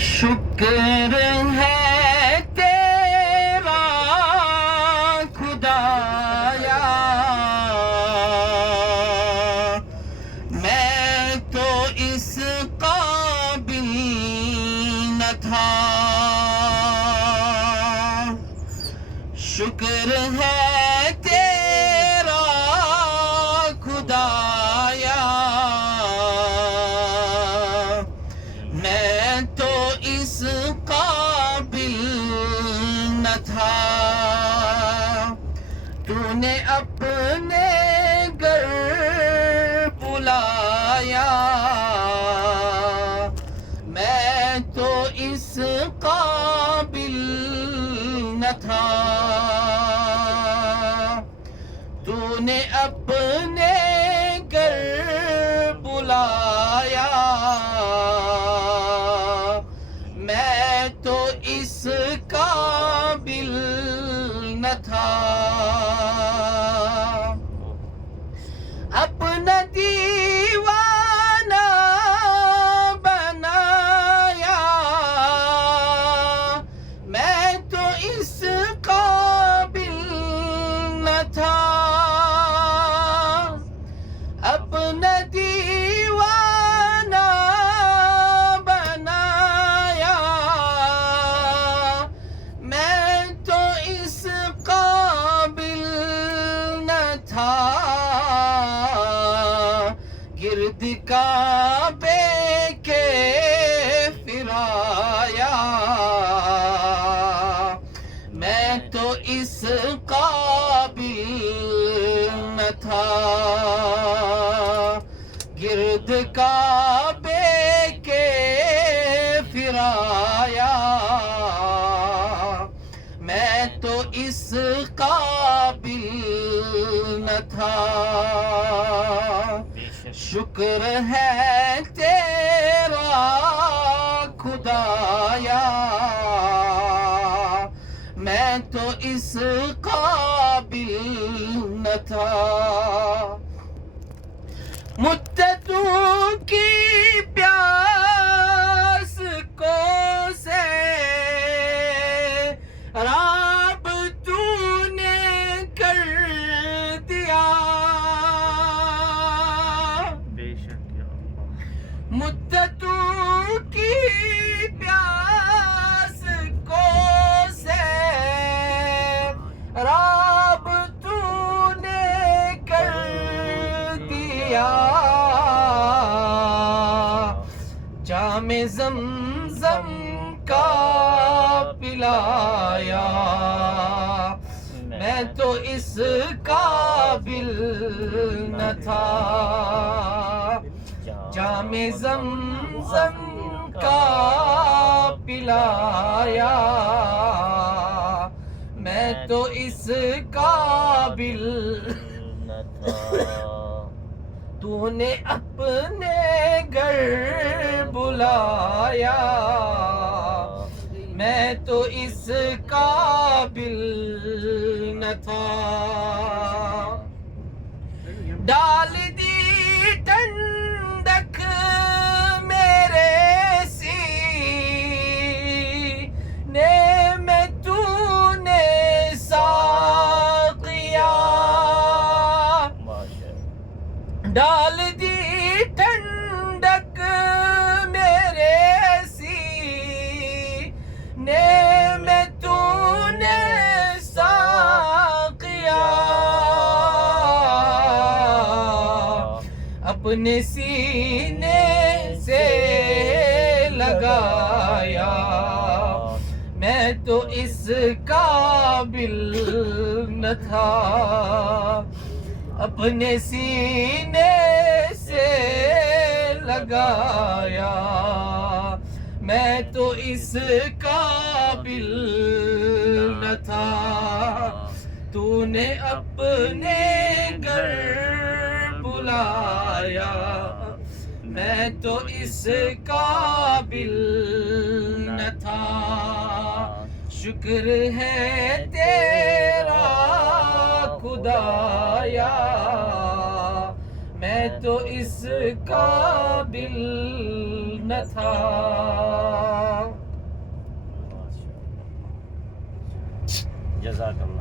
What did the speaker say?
شکر ہے تیرا خدایا، میں تو اس قابل نہ تھا۔ شکر ہے تیرا خدایا، میں تو اس قابل نہ تھا۔ تو نے اپنے گھر بلایا، میں تو اس قابل نہ تھا۔ تو نے اپنے گھر بلایا، میں تو اس قابل نہ تھا۔ اپنا دیوانہ بنایا، میں تو اس قابل نہ تھا۔ اپنا دیوانہ بنایا، میں تو اس قابل نہ تھا۔ گرد کعبے کے پھرایا، میں تو اس قابل نہ تھا۔ گرد کعبے کے پھرایا، میں تو اس قابل نہ تھا۔ شکر ہے تیرا خدایا، میں تو اس قابل نہ تھا۔ مدتوں کی پیاس کو سے راب تو نے کر دیا، بے شک یا اللہ۔ مدتوں کی پیاس کو سے راب تو نے کر دیا، جام زمزم کا پلایا، میں تو اس قابل نہ تھا۔ جام زمزم کا پلایا، میں تو اس قابل نہ تھا۔ تو نے اپنے گھر بلایا، میں تو اس قابل نہ تھا۔ ڈال دی ٹھنڈک میرے سینے میں تو نے ساقیا، ڈال دی ٹھنڈک میرے سینے میں تو نے ساقیا، اپنے سینے سے لگایا، میں تو اس قابل نہ تھا۔ اپنے سینے سے لگایا، میں تو اس قابل نہ تھا۔ تو نے اپنے گھر بلایا، میں تو اس قابل نہ تھا۔ شکر ہے تیرا خدایا، میں تو اس قابل نہ تھا۔ جزاک اللہ.